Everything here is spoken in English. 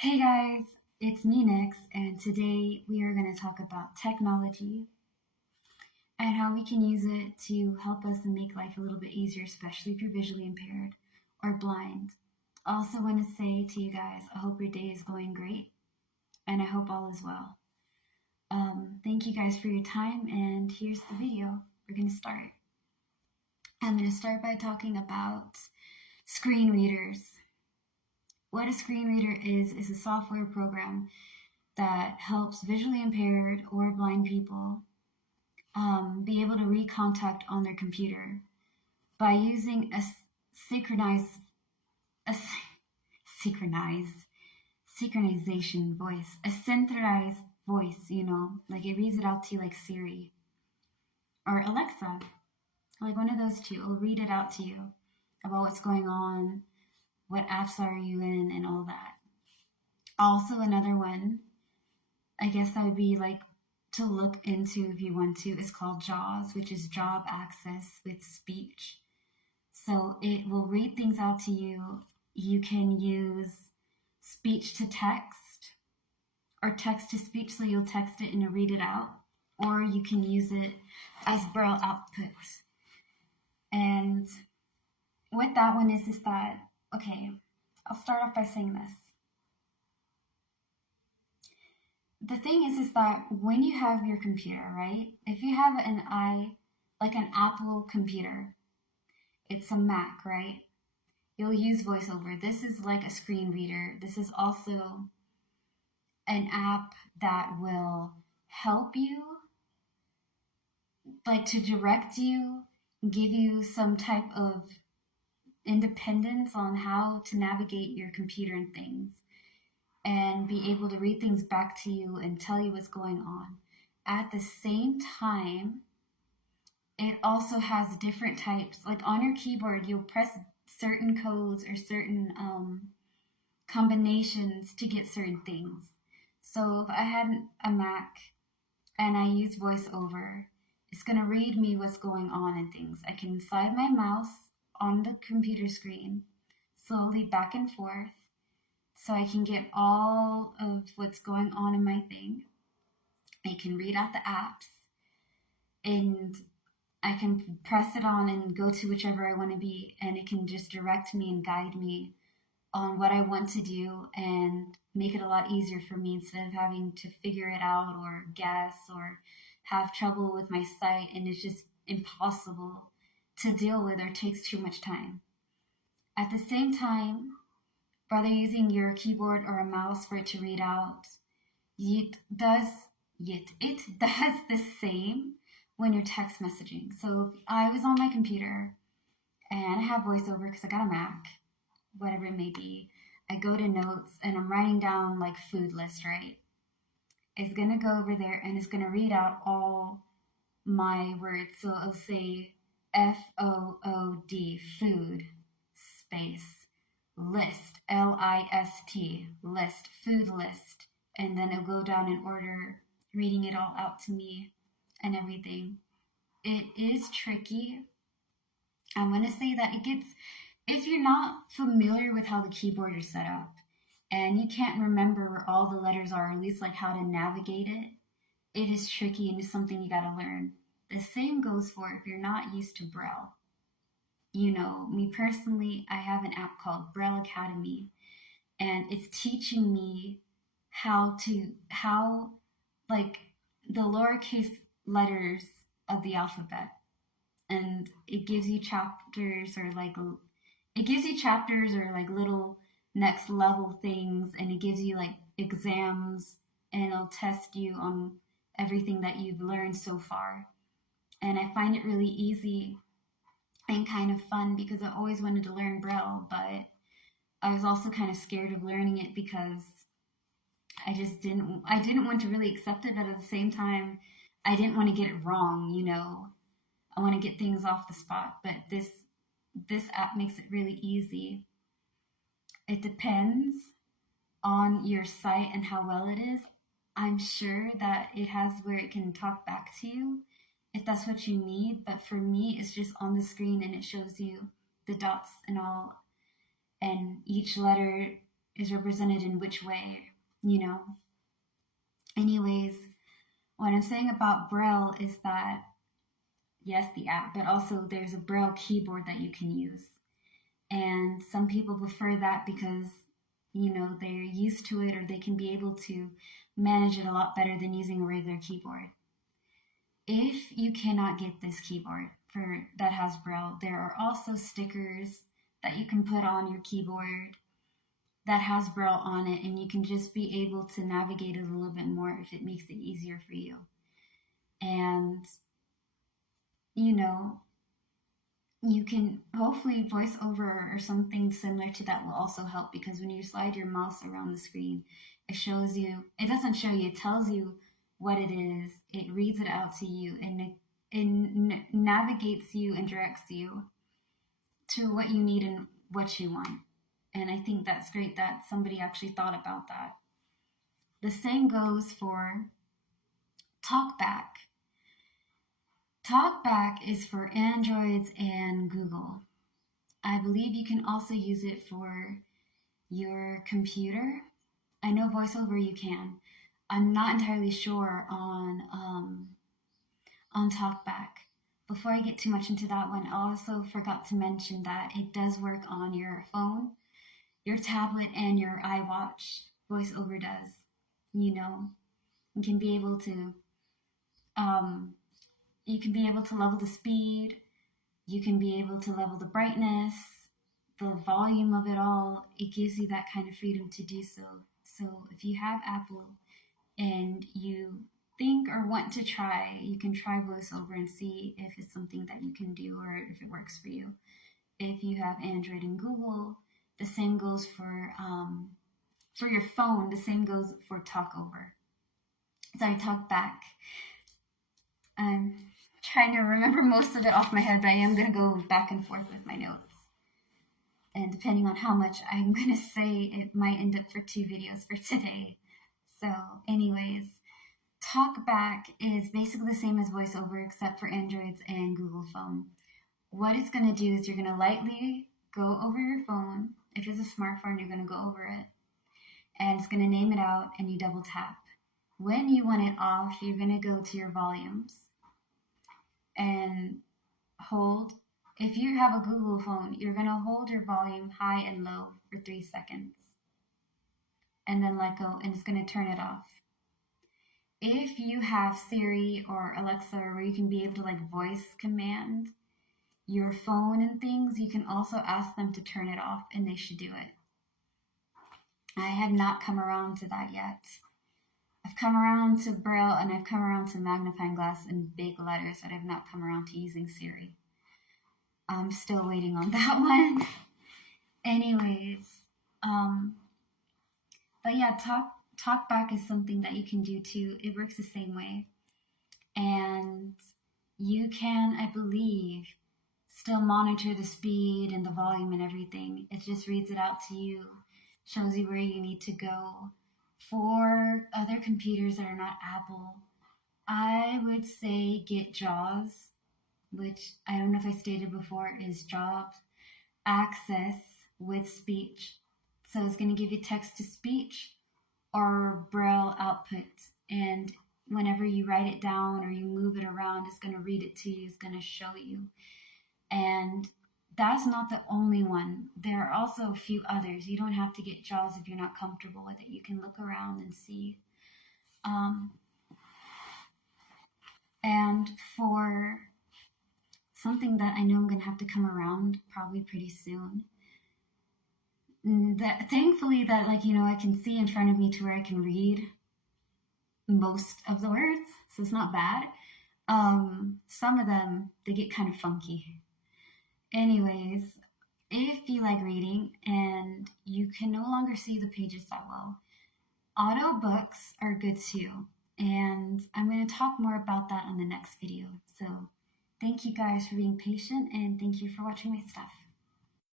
Hey guys, it's me Nix, and today we are going to talk about technology and how we can use it to help us and make life a little bit easier, especially if you're visually impaired or blind. I also want to say to you guys, I hope your day is going great, and I hope all is well. Thank you guys for your time, and here's the video. We're going to start. I'm going to start by talking about screen readers. What a screen reader is a software program that helps visually impaired or blind people be able to read contact on their computer by using a synchronization voice, a synchronized voice, like it reads it out to you like Siri or Alexa, like one of those two. It'll read it out to you about what's going on, what apps are you in, and all that. Also, another one, I guess that would be like to look into if you want to, is called JAWS, which is Job Access with Speech. So it will read things out to you. You can use speech to text or text to speech, so you'll text it and you'll read it out, or you can use it as Braille output. And what that one is that, okay, I'll start off by saying this. The thing is that when you have your computer, right? If you have an Apple computer, it's a Mac, right? You'll use VoiceOver. This is like a screen reader. This is also an app that will help you, like to direct you, give you some type of independence on how to navigate your computer and things, and be able to read things back to you and tell you what's going on. At the same time, it also has different types. Like on your keyboard, you'll press certain codes or certain combinations to get certain things. So if I had a Mac and I use VoiceOver, it's going to read me what's going on and things. I can slide my mouse on the computer screen slowly back and forth, so I can get all of what's going on in my thing. I can read out the apps, and I can press it on and go to whichever I want to be, and it can just direct me and guide me on what I want to do and make it a lot easier for me, instead of having to figure it out or guess or have trouble with my sight, and it's just impossible to deal with or takes too much time. At the same time, whether using your keyboard or a mouse for it to read out, it does the same when you're text messaging. So if I was on my computer and I have VoiceOver because I got a Mac, whatever it may be, I go to notes and I'm writing down like food list, right? It's gonna go over there and it's gonna read out all my words. So it'll say FOOD, food, space, list, LIST, list, food list, and then it'll go down in order, reading it all out to me and everything. It is tricky. I'm going to say that if you're not familiar with how the keyboard is set up and you can't remember where all the letters are, or at least like how to navigate it, it is tricky and it's something you got to learn. The same goes for if you're not used to Braille. Me personally, I have an app called Braille Academy, and it's teaching me how like the lowercase letters of the alphabet, and it gives you chapters or like little next level things, and it gives you like exams, and it'll test you on everything that you've learned so far. And I find it really easy and kind of fun because I always wanted to learn Braille, but I was also kind of scared of learning it because I didn't want to really accept it, but at the same time, I didn't want to get it wrong, I want to get things off the spot, but this app makes it really easy. It depends on your site and how well it is. I'm sure that it has where it can talk back to you if that's what you need, but for me, it's just on the screen and it shows you the dots and all, and each letter is represented in which way, you know. Anyways, what I'm saying about Braille is that, yes, the app, but also there's a Braille keyboard that you can use. And some people prefer that because, you know, they're used to it, or they can be able to manage it a lot better than using a regular keyboard. If you cannot get this keyboard that has Braille, there are also stickers that you can put on your keyboard that has Braille on it, and you can just be able to navigate it a little bit more if it makes it easier for you. And, you know, you can hopefully voice over or something similar to that will also help, because when you slide your mouse around the screen, it shows you, it doesn't show you, it tells you what it is, it reads it out to you, and it navigates you and directs you to what you need and what you want. And I think that's great that somebody actually thought about that. The same goes for TalkBack. TalkBack is for Androids and Google. I believe you can also use it for your computer. I know VoiceOver you can. I'm not entirely sure on TalkBack. Before I get too much into that one, I also forgot to mention that it does work on your phone, your tablet, and your iWatch. VoiceOver does. You know, you can be able to level the speed, you can be able to level the brightness, the volume of it all. It gives you that kind of freedom to do so. So if you have Apple and you think or want to try, you can try VoiceOver and see if it's something that you can do or if it works for you. If you have Android and Google, the same goes for your phone. The same goes for TalkBack. I'm trying to remember most of it off my head, but I am going to go back and forth with my notes. And depending on how much I'm going to say, it might end up for 2 videos for today. So anyways, TalkBack is basically the same as VoiceOver except for Androids and Google phone. What it's going to do is you're going to lightly go over your phone. If it's a smartphone, you're going to go over it. And it's going to name it out, and you double tap. When you want it off, you're going to go to your volumes and hold. If you have a Google phone, you're going to hold your volume high and low for 3 seconds. And then let go, and it's going to turn it off. If you have Siri or Alexa, where you can be able to like voice command your phone and things, you can also ask them to turn it off, and they should do it. I have not come around to that yet. I've come around to Braille, and I've come around to magnifying glass and big letters, but I've not come around to using Siri. I'm still waiting on that one. Anyways, but yeah, TalkBack is something that you can do too. It works the same way. And you can, I believe, still monitor the speed and the volume and everything. It just reads it out to you, shows you where you need to go. For other computers that are not Apple, I would say get JAWS, which I don't know if I stated before, is JAWS Access with Speech. So it's going to give you text-to-speech or Braille output. And whenever you write it down or you move it around, it's going to read it to you, it's going to show you. And that's not the only one. There are also a few others. You don't have to get JAWS if you're not comfortable with it. You can look around and see. And for something that I know I'm going to have to come around probably pretty soon, thankfully that I can see in front of me to where I can read most of the words, so it's not bad. Some of them, they get kind of funky. Anyways, if you like reading and you can no longer see the pages that well, auto books are good too. And I'm going to talk more about that on the next video. So thank you guys for being patient, and thank you for watching my stuff.